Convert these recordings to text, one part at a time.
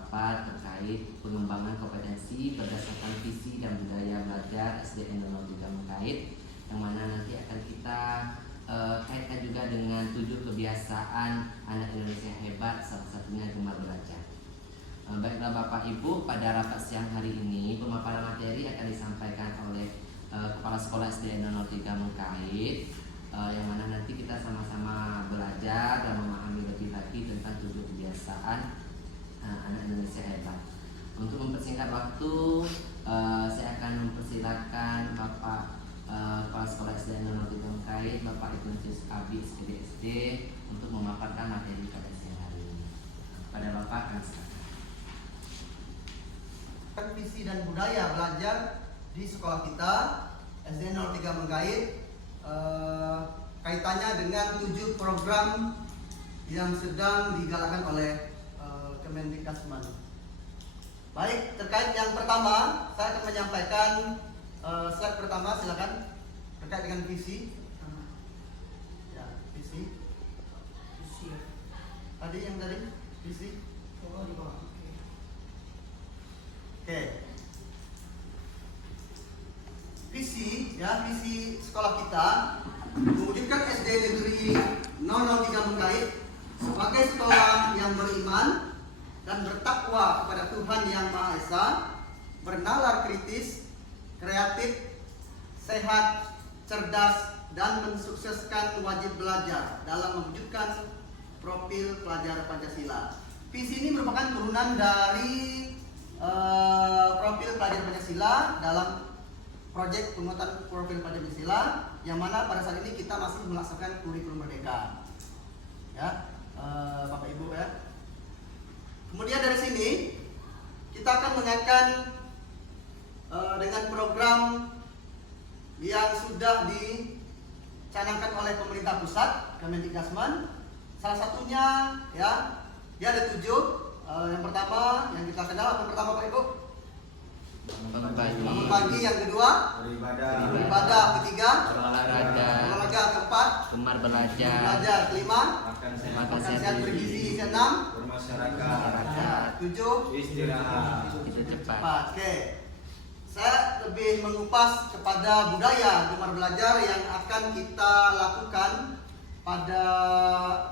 rapat terkait pengembangan kompetensi berdasarkan visi dan budaya belajar SDN 03 Mengkait, yang mana nanti akan kita kaitkan juga dengan 7 kebiasaan anak Indonesia hebat, salah satunya gemar belajar. Baiklah Bapak Ibu, pada rapat siang hari ini pemaparan materi akan disampaikan oleh Kepala Sekolah SDN 03 Mengkait, yang mana nanti kita sama-sama belajar dan memahami lebih lagi tentang 7 kebiasaan anak Indonesia hebat. Untuk mempersingkat waktu, saya akan mempersilakan Bapak Kepala Sekolah SDN 03 Mengkait, Bapak Ignatius Abi SPD untuk memaparkan materi pada siang hari ini. Pada Bapak kami silakan. Visi dan budaya belajar di sekolah kita SDN 03 Mengkait, kaitannya dengan 7 program yang sedang digalakkan oleh Kemendikbud. Baik, terkait yang pertama, saya akan menyampaikan slide pertama, silakan, terkait dengan visi. Ya, visi. Visi ya. Tadi yang tadi visi. Oh, di bawah. Oke. Visi, ya, visi sekolah kita mewujudkan SD Negeri 003 Mengkait sebagai sekolah yang beriman dan bertakwa kepada Tuhan Yang Maha Esa, bernalar kritis, kreatif, sehat, cerdas, dan mensukseskan wajib belajar dalam mewujudkan profil pelajar Pancasila. Visi ini merupakan turunan dari profil pelajar Pancasila dalam proyek penguatan profil pelajar Pancasila, yang mana pada saat ini kita masih melaksanakan kurikulum merdeka, ya, Bapak Ibu ya. Kemudian dari sini kita akan mengaitkan dengan program yang sudah dicanangkan oleh pemerintah pusat, Kemendikbud. Salah satunya, ya, dia ada 7. Yang pertama yang kita kenal apa pertama Pak Ibu? Bangun pagi. Yang kedua beribadah. Ketiga olahraga. Keempat gemar belajar. Kelima makan sehat bergizi. Keenam bermasyarakat. 7 istirahat. Itu cepat. Oke. Saya lebih mengupas kepada budaya gemar belajar yang akan kita lakukan pada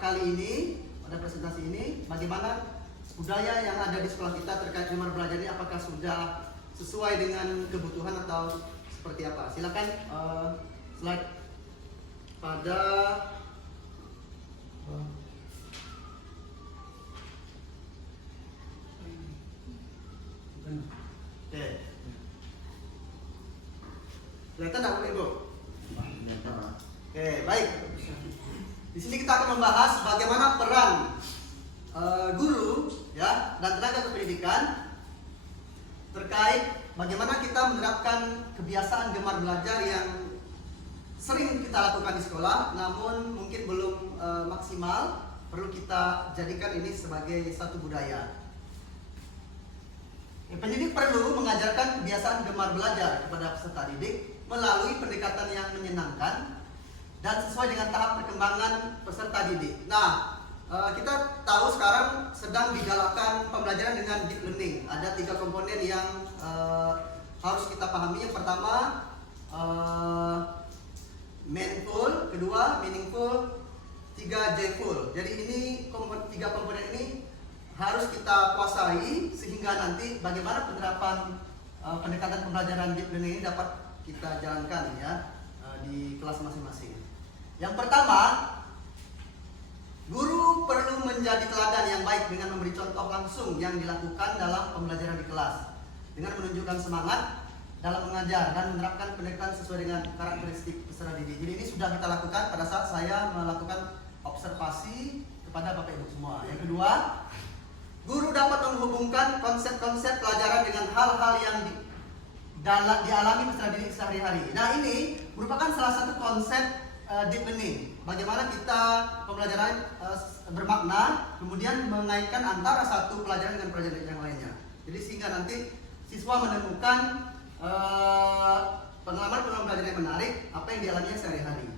kali ini, pada presentasi ini. Bagaimana budaya yang ada di sekolah kita terkait gemar belajar ini, apakah sudah sesuai dengan kebutuhan atau seperti apa? Silakan slide pada oke. Kelihatan tak Ibu? Oke, baik. Di sini kita akan membahas bagaimana peran guru, ya, dan tenaga kependidikan terkait bagaimana kita menerapkan kebiasaan gemar belajar yang sering kita lakukan di sekolah, namun mungkin belum maksimal. Perlu kita jadikan ini sebagai satu budaya. Pendidik perlu mengajarkan kebiasaan gemar belajar kepada peserta didik melalui pendekatan yang menyenangkan dan sesuai dengan tahap perkembangan peserta didik. Nah, kita tahu sekarang sedang digalakkan pembelajaran dengan deep learning. Ada 3 komponen yang harus kita pahami. Yang pertama mindful, kedua meaningful, 3 joyful. Jadi ini 3 komponen ini harus kita kuasai sehingga nanti bagaimana penerapan pendekatan pembelajaran deep learning ini dapat kita jalankan, ya, di kelas masing-masing. Yang pertama, guru perlu menjadi teladan yang baik dengan memberi contoh langsung yang dilakukan dalam pembelajaran di kelas, dengan menunjukkan semangat dalam mengajar dan menerapkan pendekatan sesuai dengan karakteristik peserta didik. Jadi ini sudah kita lakukan pada saat saya melakukan observasi kepada Bapak Ibu semua. Yang kedua, guru dapat menghubungkan konsep-konsep pelajaran dengan hal-hal yang dialami peserta didik sehari-hari. Nah, ini merupakan salah satu konsep deep learning. Bagaimana kita pembelajaran bermakna, kemudian mengaitkan antara satu pelajaran dengan pelajaran yang lainnya. Jadi sehingga nanti siswa menemukan pengalaman belajar yang menarik apa yang dialaminya sehari-hari.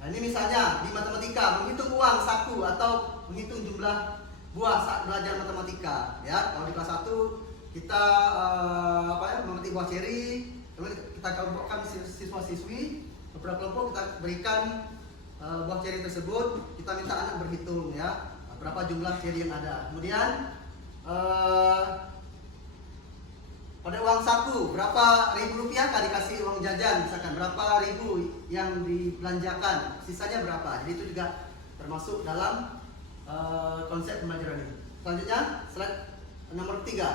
Nah, ini misalnya di matematika menghitung uang saku atau menghitung jumlah buah saat belajar matematika ya. Kalau di kelas 1 kita memetik buah ceri, kemudian kita kelompokkan siswa-siswi, beberapa kelompok kita berikan buah ceri tersebut, kita minta anak berhitung ya berapa jumlah ceri yang ada. Kemudian pada uang saku berapa ribu rupiah kan dikasih uang jajan, misalkan berapa ribu yang dibelanjakan, sisanya berapa. Jadi itu juga termasuk dalam konsep pembelajaran ini. Selanjutnya slide nomor 3.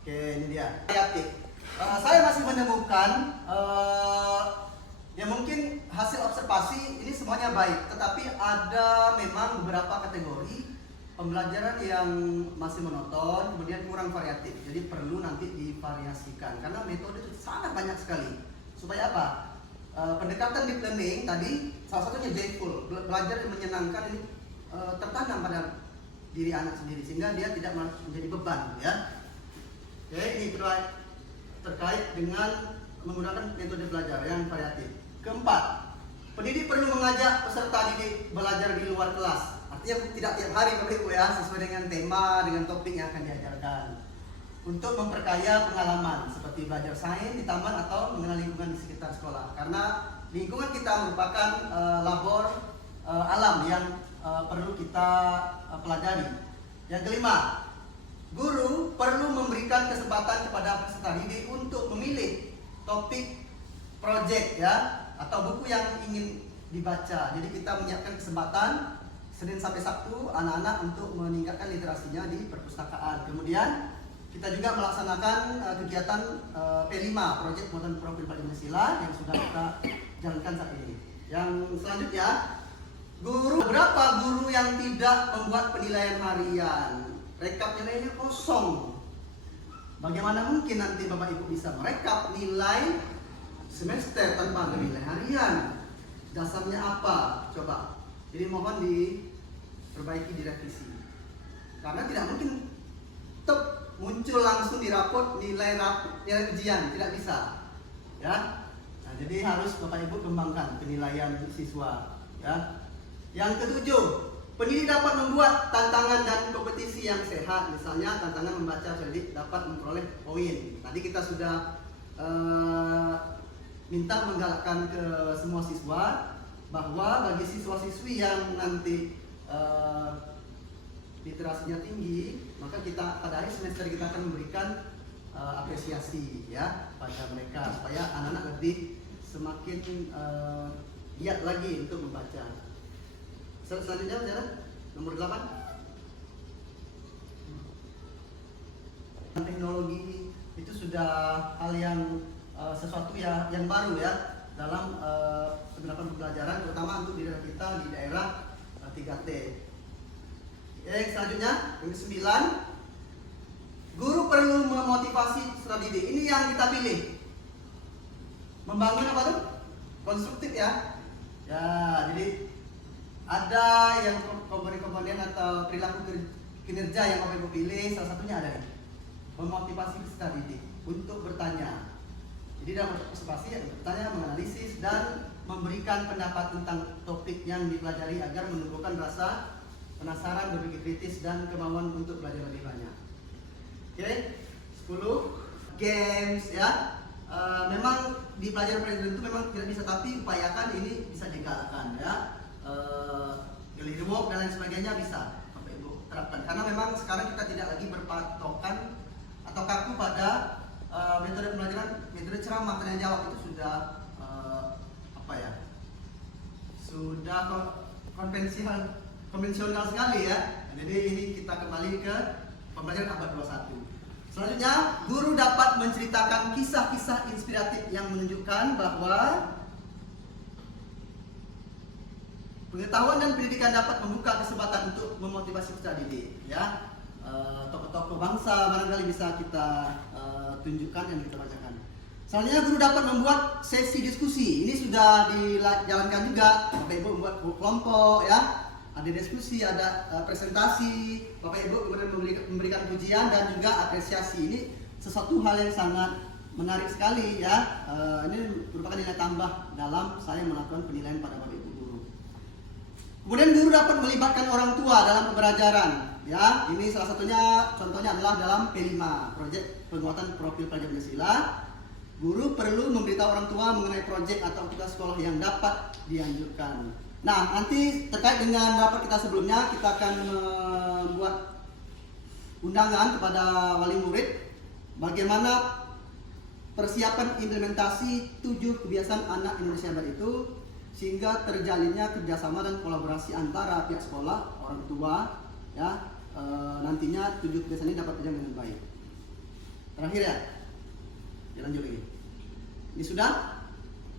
Oke, ini dia kreatif. Saya masih menemukan ya mungkin hasil observasi ini semuanya baik, tetapi ada memang beberapa kategori pembelajaran yang masih monoton, kemudian kurang variatif. Jadi perlu nanti divariasikan karena metode itu sangat banyak sekali. Supaya apa? Pendekatan deep learning tadi salah satunya joyful, belajar yang menyenangkan ini tertanam pada diri anak sendiri sehingga dia tidak menjadi beban ya. Oke, ini kedua terkait dengan menggunakan metode belajar yang variatif. Keempat, pendidik perlu mengajak peserta didik belajar di luar kelas. Artinya tidak tiap hari Bapak Ibu ya, sesuai dengan tema, dengan topik yang akan diajarkan. Untuk memperkaya pengalaman seperti belajar sains di taman atau mengenal lingkungan di sekitar sekolah. Karena lingkungan kita merupakan labor alam yang perlu kita pelajari. Yang kelima, guru perlu memberikan kesempatan kepada peserta didik untuk memilih topik project ya atau buku yang ingin dibaca. Jadi kita menyiapkan kesempatan Senin sampai Sabtu anak-anak untuk meningkatkan literasinya di perpustakaan. Kemudian kita juga melaksanakan kegiatan P5 Project Modern Profil Pancasila yang sudah kita jalankan saat ini. Yang selanjutnya, berapa guru yang tidak membuat penilaian harian? Rekap nilainya kosong. Bagaimana mungkin nanti Bapak Ibu bisa merekap nilai semester tanpa nilai harian? Dasarnya apa? Coba. Jadi mohon diperbaiki, direvisi. Karena tidak mungkin muncul langsung di rapot nilai ujian, tidak bisa. Ya. Nah, jadi harus Bapak Ibu kembangkan penilaian siswa, ya. Yang ketujuh, pendidik dapat membuat tantangan dan kompetisi yang sehat. Misalnya tantangan membaca pendidik dapat memperoleh poin. Tadi kita sudah minta menggalakkan ke semua siswa bahwa bagi siswa-siswi yang nanti literasinya tinggi, maka kita pada akhir semester kita akan memberikan apresiasi ya pada mereka supaya anak-anak lebih semakin giat lagi untuk membaca. Selanjutnya jalan nomor 8. Teknologi itu sudah hal yang sesuatu ya yang baru ya dalam penerapan pembelajaran, terutama untuk di daerah kita di daerah 3T. Selanjutnya yang ke-9, guru perlu memotivasi peserta didik. Ini yang kita pilih. Membangun apa tuh? Konstruktif ya. Ya, jadi ada yang komponen atau perilaku kinerja yang Bapak Ibu pilih. Salah satunya ada nih, memotivasi peserta didik untuk bertanya. Jadi dalam observasi yang bertanya, menganalisis dan memberikan pendapat tentang topik yang dipelajari agar menumbuhkan rasa penasaran, berpikir kritis dan kemauan untuk belajar lebih banyak. Oke, 10 games ya. Memang di pelajaran itu memang tidak bisa, tapi upayakan ini bisa digalakkan ya. Gallery walk dan lain sebagainya bisa Bapak Ibu terapkan. Karena memang sekarang kita tidak lagi berpatokan atau kaku pada metode pembelajaran, metode ceramah tanya jawab itu sudah sudah konvensional sekali ya. Jadi ini kita kembali ke pembelajaran abad 21. Selanjutnya, guru dapat menceritakan kisah-kisah inspiratif yang menunjukkan bahwa pengetahuan dan pendidikan dapat membuka kesempatan untuk memotivasi peserta didik ya. Tokoh-tokoh bangsa barangkali bisa kita tunjukkan yang kita bacakan. Selanjutnya, guru dapat membuat sesi diskusi. Ini sudah dijalankan juga. Bapak Ibu membuat kelompok ya. Ada diskusi, ada presentasi. Bapak Ibu kemudian memberikan pujian dan juga apresiasi. Ini sesuatu hal yang sangat menarik sekali ya. Ini merupakan nilai tambah dalam saya melakukan penilaian pada Bapak Ibu guru. Kemudian guru dapat melibatkan orang tua dalam pembelajaran. Ya, ini salah satunya contohnya adalah dalam P5, proyek penguatan profil pelajar Pancasila. Guru perlu memberitahu orang tua mengenai proyek atau tugas sekolah yang dapat dianjurkan. Nah, nanti terkait dengan rapat kita sebelumnya, kita akan membuat undangan kepada wali murid bagaimana persiapan implementasi 7 kebiasaan anak Indonesia Hebat itu, sehingga terjalinnya kerjasama dan kolaborasi antara pihak sekolah, orang tua, ya, nantinya 7 kebiasaan ini dapat berjalan dengan baik. Terakhir ya, lanjut lagi. Ini sudah.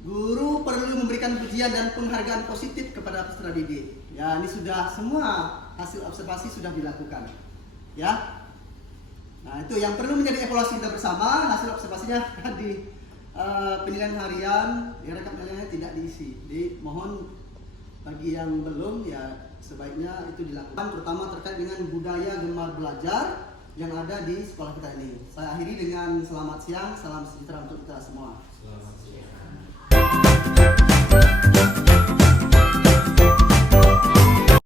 Guru perlu memberikan pujian dan penghargaan positif kepada peserta didik. Ya, ini sudah semua hasil observasi sudah dilakukan. Ya. Nah, itu yang perlu menjadi evaluasi kita bersama. Hasil observasinya di penilaian harian, ya, rekap nilainya tidak diisi. Jadi mohon bagi yang belum, ya sebaiknya itu dilakukan, terutama terkait dengan budaya gemar belajar yang ada di sekolah kita ini. Saya akhiri dengan selamat siang, salam sejahtera untuk kita semua. Selamat siang.